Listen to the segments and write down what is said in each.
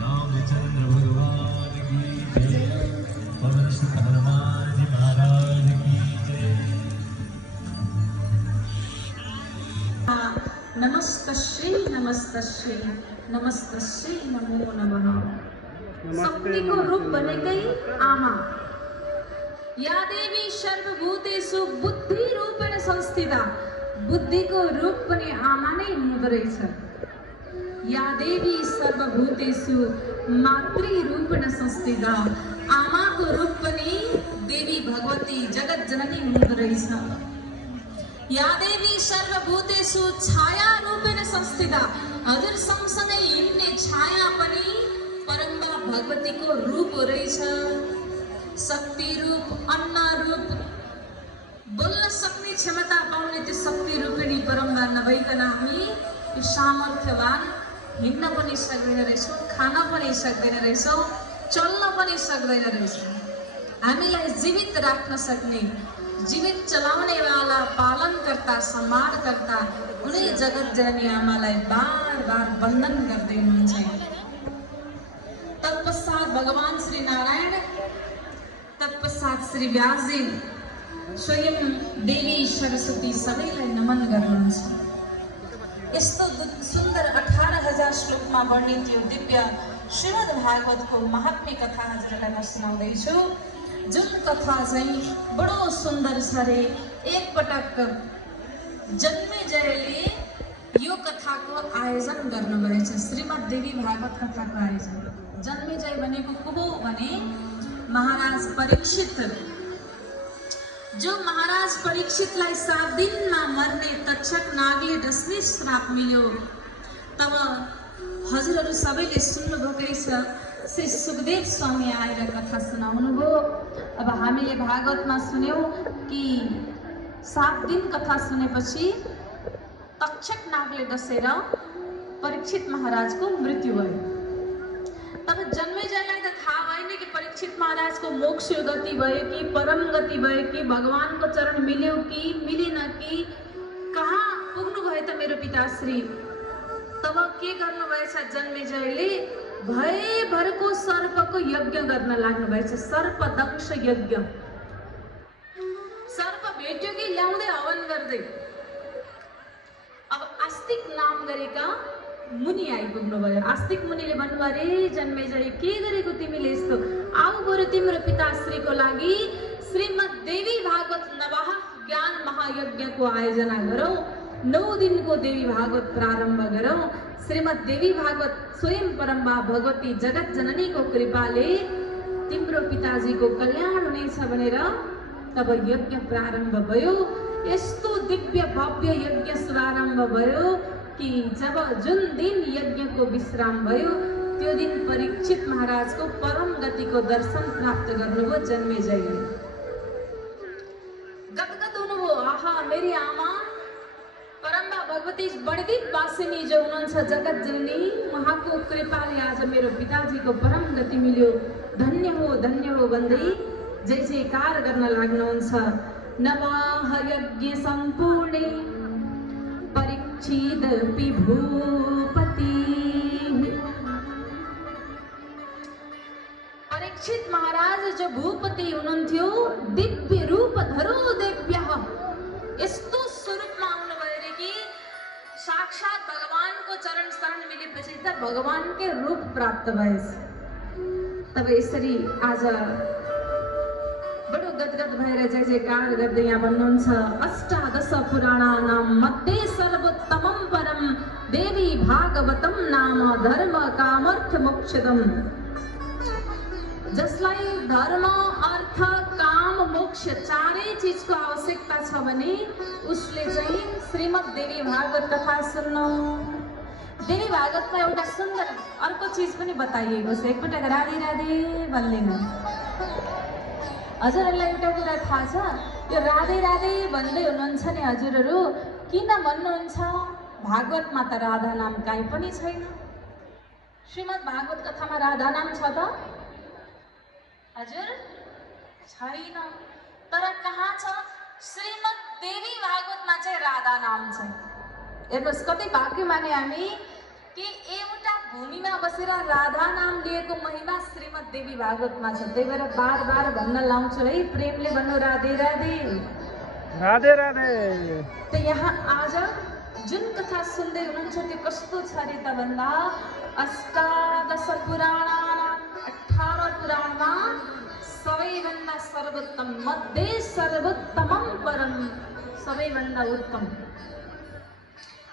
रामचंद्र भगवान की जय। पवन सुत हनुमान जी महाराज की जय। नमस्तश्री नमस्तश्री नमस्तश्री नमो नमः। शक्ति को रूप बनेकै आमा, या देवी सर्वभूतेषु बुद्धि रूपेण संस्थिता। बुद्धि को रूप पनि आमा नै हुँदो रहेछ। या देवी सर्वभूतेषु मातृ रूपेण संस्थिता। आमा को रूप पनि देवी भगवती जगत जननी हुँदो रहेछ। या देवी सर्वभूतेषु छाया रूपेण संस्थिता। हजुर सँगसँगै हिँड्ने छाया पनि परम्बा भगवतीको रूप हो रहेछ। शक्ति रूप, अन्न रूप, बोल्न सक्ने क्षमता पाउने त्यो शक्ति रूपिणी परम्बा नभइकन हामी यो सामर्थ्यवान हिँड्न पनि सक्दैन रहेछौँ, खान पनि सक्दैन रहेछौँ, चल्न पनि सक्दैन रहेछौँ। हामीलाई जीवित राख्न सक्ने, जीवित चलाउनेवाला, पालनकर्ता, सम्मानकर्ता उनै जगत जननी आमालाई बार बार वन्दन गर्दै हुनुहुन्छ। तत्पश्चात भगवान श्री नारायण, तत्पश्चात श्री व्यासजी, स्वयं देवी सरस्वती सबैलाई नमन गर्नुहुन्छ। यस्तो सुन्दर 18,000 श्लोकमा वर्णित यो दिव्य श्रीमद् भागवतको महात्म्य कथा हजुरलाई म सुनाउँदैछु। जुन कथा चाहिँ बडो सुन्दर छ रे। एकपटक जन्मेजयले यो कथाको आयोजन गर्नुभएछ। श्रीमद् देवी भागवत कथाको आयोजन। जन्मेजय भनेको को हो भने महाराज परीक्षित, जो महाराज परीक्षितलाई 7 दिनमा मर्ने तक्षक नागले डस्ने श्राप मिल्यो। तब हजुरहरू सबैले सुन्नुभएकै छ, श्री सुखदेव स्वामी आएर कथा सुनाउनु भयो। अब हामीले भागवतमा सुन्यौं कि 7 दिन कथा सुनेपछि तक्षक नागले डसेर परीक्षित महाराजको मृत्यु भयो। तब जन्मेजयलाई त थाहा भएन कि परीक्षित महाराजको मोक्ष गति भयो कि परम गति भयो कि भगवानको चरण मिल्यो कि मिलेन कि कहाँ पुग्नु भयो त मेरो पिताश्री। तब के गर्नुभएछ जन्मेजयले, भयभरको सर्पको यज्ञ गर्न लाग्नुभएछ। सर्पदंश यज्ञ। सर्प भेट्यो कि ल्याउँदै हवन गर्दै। अब आस्तिक नाम गरेका मुनि आइपुग्नु भयो। आस्तिक मुनिले भन्नुभयो, अरे जन्मेजय के गरेको तिमीले यस्तो? आऊ बरु तिम्रो पिताश्रीको लागि श्रीमद् देवी भागवत नवह ज्ञान महायज्ञको आयोजना गरौँ। 9 दिनको देवी भागवत प्रारम्भ गरौँ। श्रीमद् देवी भागवत स्वयं परम्बा भगवती जगत जननीको कृपाले तिम्रो पिताजीको कल्याण हुनेछ भनेर तब यज्ञ प्रारम्भ भयो। यस्तो दिव्य भव्य यज्ञ शुभारम्भ भयो कि जब जुन दिन यज्ञको विश्राम भयो त्यो दिन परीक्षित महाराजको परम गतिको दर्शन प्राप्त गर्नुभयो जन्मेजयले। गदगद हुनुभयो, आहा मेरी आमा परम्बा भगवती बडीदीप वासिनी जो हुनुहुन्छ जगत जननी, उहाँको कृपाले आज मेरो पिताजीको परम गति मिल्यो, धन्य हो भन्दै जय जयकार गर्न लाग्नुहुन्छ। नवह यज्ञ सम्पूर्णे परीक्षित भूपति। परीक्षित महाराज जो भूपति हुनुहुन्थ्यो, दिव्य रूप धरो देव्यः, यस्तो स्वरूपमा आउनुभयो रे कि साक्षात भगवानको चरण शरण मिलेपछि त भगवानकै रूप प्राप्त भएछ। तब यसरी आज बडो गदगद भएर जय जयकार गर्दै यहाँ भन्नुहुन्छ, अष्टादश पुराणानां मध्ये सर्वोत्तमं परम देवी भागवतम नाम धर्म कामर्थ मोक्षदम्। जसलाई धर्म अर्थ काम मोक्ष चारै चिजको आवश्यकता छ भने उसले चाहिँ श्रीमद् देवी भागवत कथा सुन्नु। देवी भागवतमा एउटा सुन्दर अर्को चिज पनि बताइएको छ। एकपटक राधे राधे भन्दैन। हजुरहरूलाई एउटा कुरा थाहा छ, यो राधे राधे भन्दै हुनुहुन्छ नि हजुरहरू, किन भन्नुहुन्छ भागवतमा त राधा नाम काहीँ पनि छैन। श्रीमद् भागवत कथामा राधा नाम छ त? हजुर छैन। तर कहाँ छ? श्रीमद् देवी भागवतमा चाहिँ राधा नाम छ। हेर्नुहोस् कति भाग्यमानी हामी कि एउटा भूमिमा बसेर राधा नाम लिएको महिमा श्रीमद् देवी भागवतमा छ। त्यही भएर बार बार भन्न लाउँछु है, प्रेमले भन्नु राधे राधे राधे राधे। त यहाँ आज जुन कथा सुन्दै हुनुहुन्छ त्यो कस्तो छ अरे त भन्दा अष्टादश पुराण 18 पुराणमा सबैभन्दा सर्वोत्तम मध्ये सर्वोत्तमम परम, सबैभन्दा उत्तम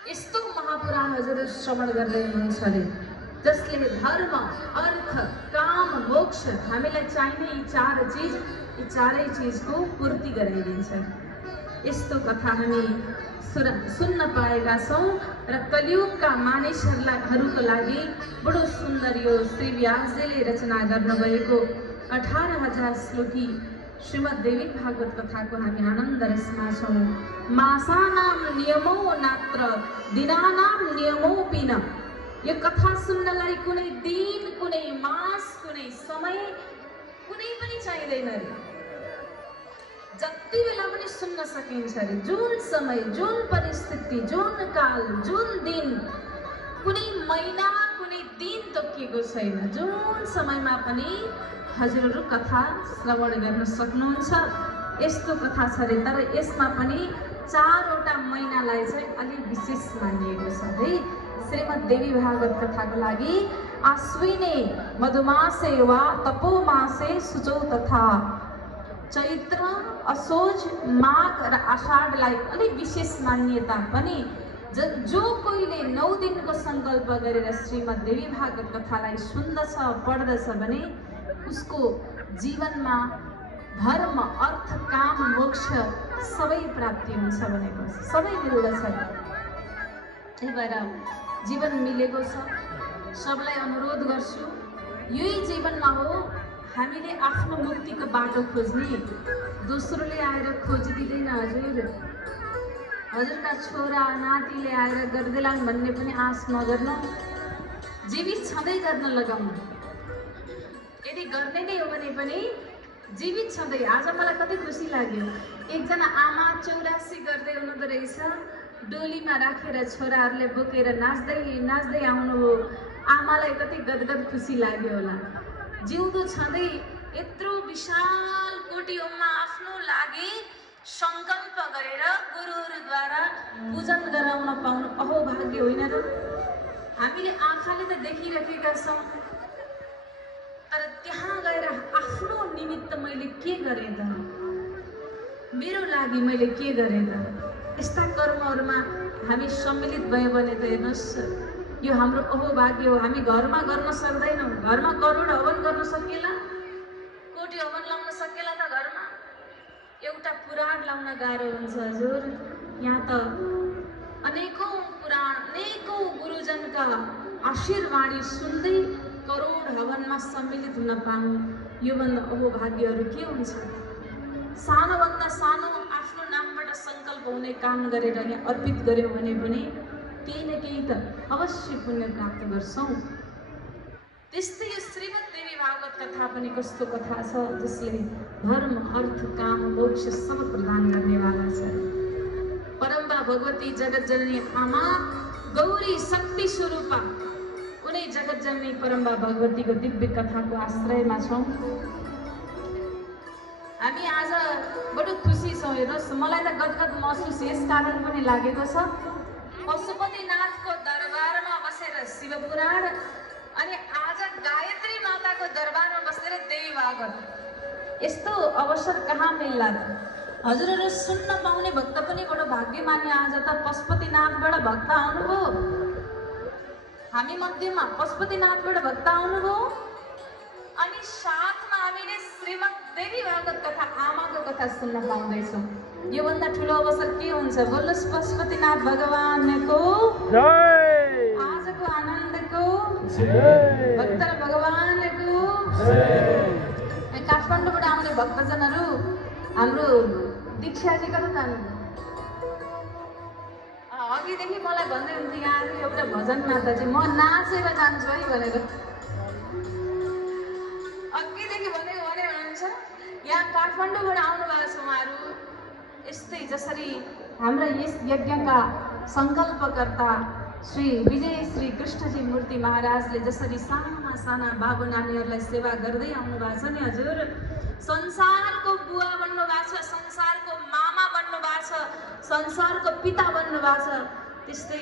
यस्तो महापुराण हजुरहरू श्रवण गर्दै हुनुहुन्छ अरे जसले धर्म अर्थ काम मोक्ष हामीलाई चाहिने यी चारै चिजको पूर्ति गराइदिन्छ। यस्तो कथा हामी सुन्न पाएका छौँ र कलियुगका मानिसहरूको लागि बडो सुन्दर यो श्री व्यासजीले रचना गर्नुभएको 18,000 श्लोकी श्रीमद् देवी भागवत कथाको हामी आनन्द रसमा छौँ। मासानां नियमो नात्र दिनानां नियमोऽपि न। यो कथा सुन्नलाई कुनै दिन कुनै मास कुनै समय कुनै पनि चाहिँदैन रे। जति बेला पनि सुन्न सकिन्छ अरे। जुन समय जुन परिस्थिति जुन काल जुन दिन कुनै महिना कुनै दिन तोकिएको छैन। जुन समयमा पनि हजुरहरू कथा श्रवण गर्न सक्नुहुन्छ। यस्तो कथा छ अरे। तर यसमा पनि 4वटा महिनालाई चाहिँ अलिक विशेष मानिएको छ है श्रीमद् देवी भागवत कथाको लागि। आश्विने मधुमासे वा तपोमासे शुचौ तथा चैत्र असोज माघ र आषाढलाई अलिक विशेष मान्यता पनि जो कोहीले 9 दिनको सङ्कल्प गरेर श्रीमद् देवी भागवत कथालाई सुन्दछ पढ्दछ भने उसको जीवनमा धर्म अर्थ काम मोक्ष सबै प्राप्ति हुन्छ भनेको छ। सबै मिल्दछ। त्यही भएर जीवन मिलेको छ। सबलाई अनुरोध गर्छु यही जीवनमा हो हामीले आफ्नो मुक्तिको बाटो खोज्ने। दोस्रोले आएर खोजिदिँदैन। हजुरका छोरा नातिले आएर गरिदेलान् भन्ने पनि आश नगर्नु। जीवित छँदै गर्न लगाउनु। यदि गर्ने नै हो भने पनि जीवित छँदै। आज मलाई कति खुसी लाग्यो, एकजना आमा 84 गर्दै हुनुहुँदो रहेछ। डोलीमा राखेर छोराहरूले बोकेर नाच्दै नाच्दै आउनुभयो। आमालाई कति गदगद खुसी लाग्यो होला। जिउँदो छँदै यत्रो विशाल कोटीमा आफ्नो लागि सङ्कल्प गरेर गुरुहरूद्वारा पूजन गराउन पाउनु अहोभाग्य होइन र? हामीले आँखाले त देखिरहेका छौँ, तर त्यहाँ गएर आफ्नो निमित्त मैले के गरेँ त, मेरो लागि मैले के गरेँ त? यस्ता कर्महरूमा हामी सम्मिलित भयो भने त हेर्नुहोस् यो हाम्रो अहोभाग्य हो। हामी घरमा गर्न सक्दैनौँ। घरमा करोड हवन गर्न सकिएला, कोटी हवन लाउन सकिएला त घरमा? एउटा पुराण लाउन गाह्रो हुन्छ हजुर। यहाँ त अनेकौँ पुराण अनेकौँ गुरुजनका आशीर्वाणी सुन्दै करोड हवनमा सम्मिलित हुन पाऊँ, योभन्दा अहोभाग्यहरू के हुन्छ? सानोभन्दा सानो आफ्नो नामबाट सङ्कल्प हुने काम गरेर यहाँ अर्पित गर्यो भने पनि केही न केही त अवश्य पुण्य प्राप्त गर्छौँ। त्यस्तै यो श्रीमद् देवी भागवत कथा पनि कस्तो कथा छ जसले धर्म अर्थ काम मोक्ष सब प्रदान गर्नेवाला छ। परम्बा भगवती जगत जननी आमा गौरी शक्ति स्वरूपा उनै जगत जननी परम्बा भगवतीको दिव्य कथाको आश्रयमा छौँ। हामी आज बडो खुसी छौँ। हेर्नुहोस् मलाई त गदगद महसुस यस कारण पनि लागेको छ, पशुपतिनाथको दरबारमा बसेर शिवपुराण अनि आज गायत्री माताको दरबारमा बसेर देवी भागवत, यस्तो अवसर कहाँ मिल्ला त? हजुरहरू सुन्न पाउने भक्त पनि बडो भाग्यमानी। आज त पशुपतिनाथबाट भक्त आउनुभयो, हामी मध्येमा पशुपतिनाथबाट भक्त आउनुभयो अनि साथमा हामीले श्रीमद् देवी भागवत कथा आमाको कथा सुन्न पाउँदैछौँ। योभन्दा ठुलो अवसर के हुन्छ? बोल्नुहोस् पशुपतिनाथ भगवानको जय। आजको आनन्दको जय। भक्त भगवानको जय। काठमाडौँबाट आउने भक्तजनहरू हाम्रो दीक्षाजी कता जानुभयो? अघिदेखि मलाई भन्दै हुन्थ्यो यहाँ एउटा भजनमा त चाहिँ म नाचेर जान्छु है भनेर अघिदेखि भनेको भने हुनुहुन्छ। यहाँ काठमाडौँबाट आउनु भएको छ उहाँहरू। यस्तै जसरी हाम्रा यस यज्ञका सङ्कल्पकर्ता श्री विजय श्री कृष्णजी मूर्ति महाराजले जसरी साना साना बाबु नानीहरूलाई सेवा गर्दै आउनु भएको छ नि हजुर, संसारको बुवा बन्नु भएको छ, संसारको मामा बन्नु भएको छ, संसारको पिता बन्नु भएको छ। त्यस्तै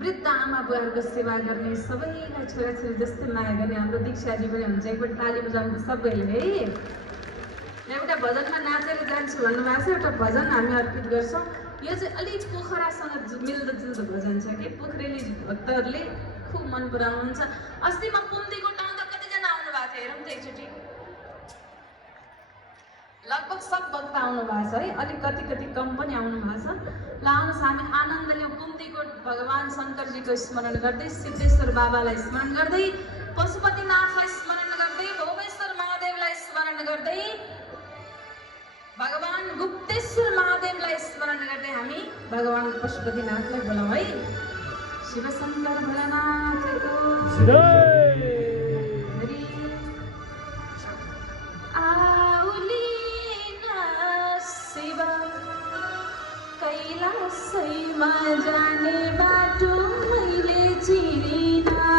वृद्ध आमा बुवाहरूको सेवा गर्ने, सबैलाई छोराछोरी जस्तै माया गर्ने हाम्रो दीक्षाजी पनि हुन्छ। एकपल्ट ताली बजाउनु सबैले है। एउटा भजनमा नाचेर जान्छु भन्नुभएको छ, एउटा भजन हामी अर्पित गर्छौँ। यो चाहिँ अलिक पोखरासँग मिल्दोजुल्दो भजन छ कि पोखरेली भक्तहरूले खुब मन पराउनुहुन्छ। अस्ति म कुम्तीकोट आउँदा कतिजना आउनु भएको थियो हेरौँ त एकचोटि। लगभग सब भक्त आउनु भएको छ है, अलिक कति कम पनि आउनु भएको छ। ल आउनुहोस् हामी आनन्दले कुम्तीकोट भगवान् शङ्करजीको स्मरण गर्दै, सिद्धेश्वर बाबालाई स्मरण गर्दै, पशुपतिनाथलाई स्मरण गर्दै, भोमेश्वर महादेवलाई स्मरण गर्दै, भगवान् गुप्तेश्वर महादेवलाई स्मरण गर्दै हामी भगवान् पशुपतिनाथलाई बोलाउँ है। शिव शङ्कर भोलानाथको कैलाशैमा जाने बाटो मैले चिनिना।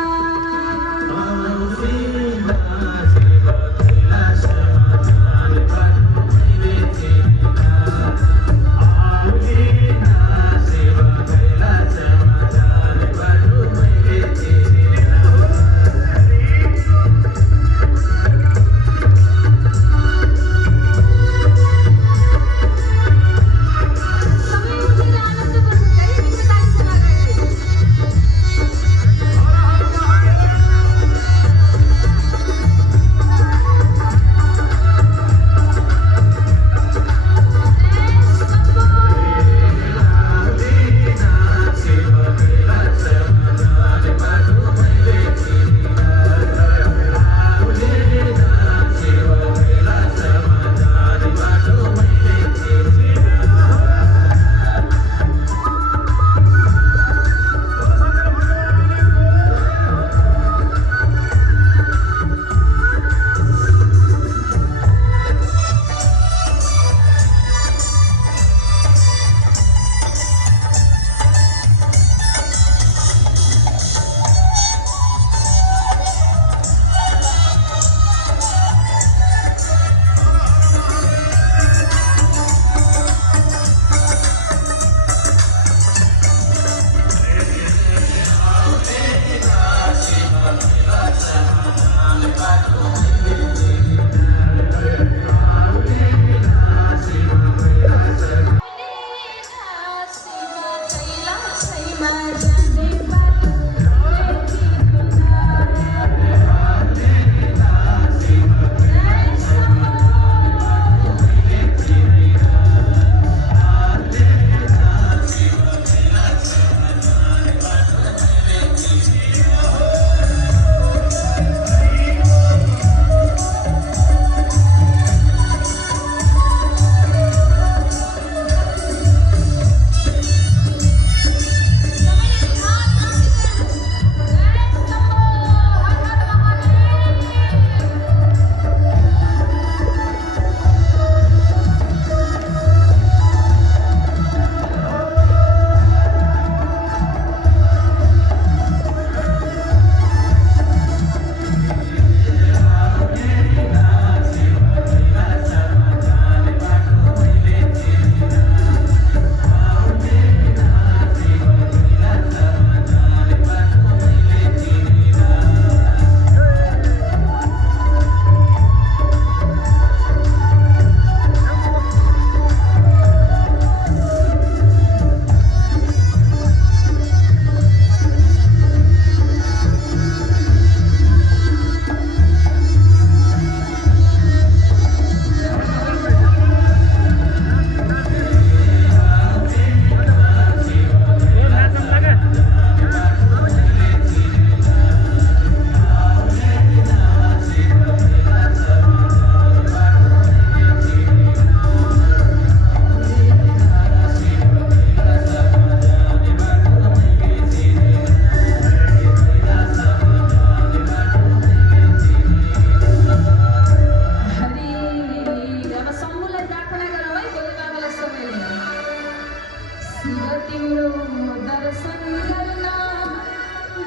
तेरो दर्शन करना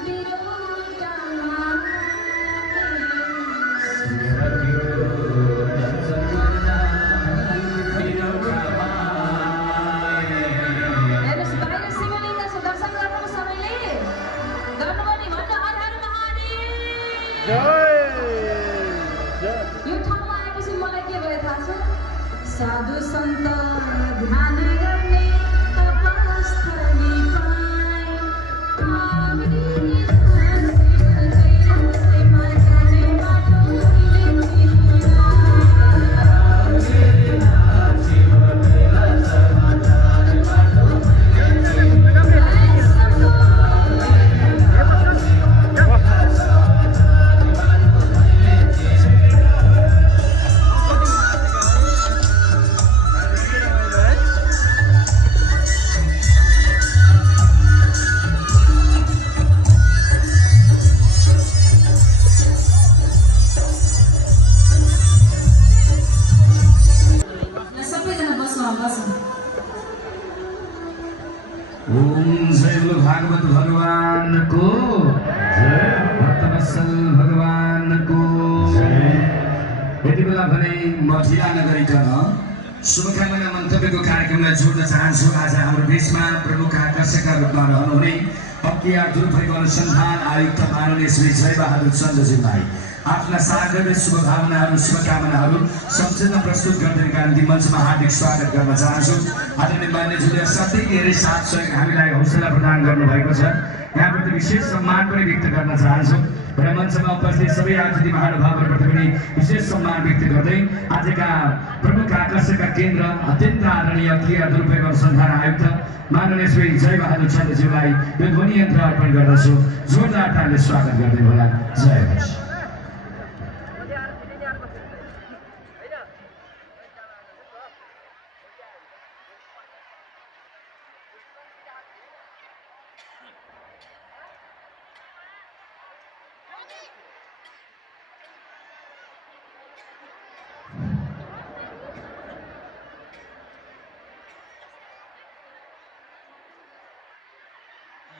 बिरोटा हेर्नुहोस् बाहिर शिवलिङ्ग छ दर्शन गर्नुको समयले गर्नुभयो नि भन्नु हर हर महादेव। यो ठाउँमा आएपछि मलाई के भयो थाहा छ? साधु सन्त ध्यान गर्ने तपस्थली पाए सबैजना बस्नु बस्नु। ओम जय बोलो भागवत भगवान को जय, भक्तवत्सल भगवान को जय। यति बेला भने म ढिला नगरिकन शुभकामना मन्तव्यको कार्यक्रमलाई जोड्न चाहन्छु। आज हाम्रो देशमा प्रमुख आकर्षकका रूपमा रहनुहुने अख्तियार दुरुपयोग अनुसन्धान आयुक्त माननीय श्री जयबहादुर चन्द्रज्यूलाई आफ्ना सागरले शुभकामनाहरू शुभकामनाहरू सम्झना प्रस्तुत गर्दैका निम्ति मञ्चमा हार्दिक स्वागत गर्न चाहन्छु। आदरणीय मान्यज्यूले असाध्यै धेरै साथ सहयोग हामीलाई हौसला प्रदान गर्नुभएको छ। यहाँप्रति विशेष सम्मान पनि व्यक्त गर्न चाहन्छु र मञ्चमा उपस्थित सबै अतिथि महानुभावहरूप्रति पनि विशेष सम्मान व्यक्त गर्दै आजका प्रमुख आकर्षकका केन्द्र अत्यन्त आदरणीय अख्तियार दुरुपयोग अनुसन्धान आयुक्त माननीय श्री जयबहादुर चन्द्रज्यूलाई यो ध्वनि यन्त्र अर्पण गर्दछु। जोरदार तालले स्वागत गर्दै होला। जय होस्।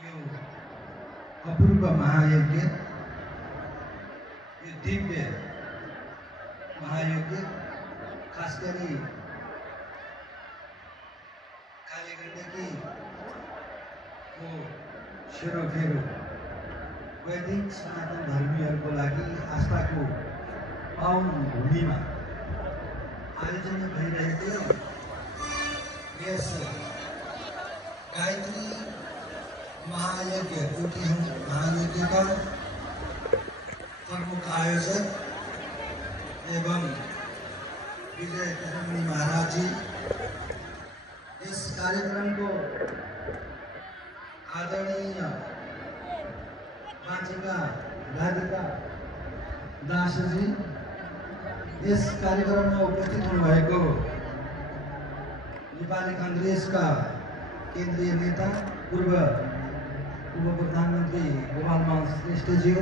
यो अपूर्व महायज्ञ, यो दिव्य महायज्ञ खास गरी कालीगण्डकीको सेरोफेरो वैदिक सनातन धर्मीहरूको लागि आस्थाको पावन भूमिमा आयोजना भइरहेको यस गायत्री महायज्ञ कोटिहन महायज्ञका प्रमुख आयोजक एवं विजय किशोरमणि महाराज जी, इस कार्यक्रम को आदरणीय वाचिका राधिका दास जी, इस कार्यक्रम में उपस्थित हुनुभएको नेपाली कांग्रेस का केंद्रीय नेता पूर्व उप प्रधानमंत्री गोपाल मान श्रेष्ठ जी,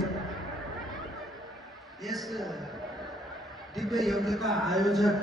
इस दिव्य यज्ञ का आयोजक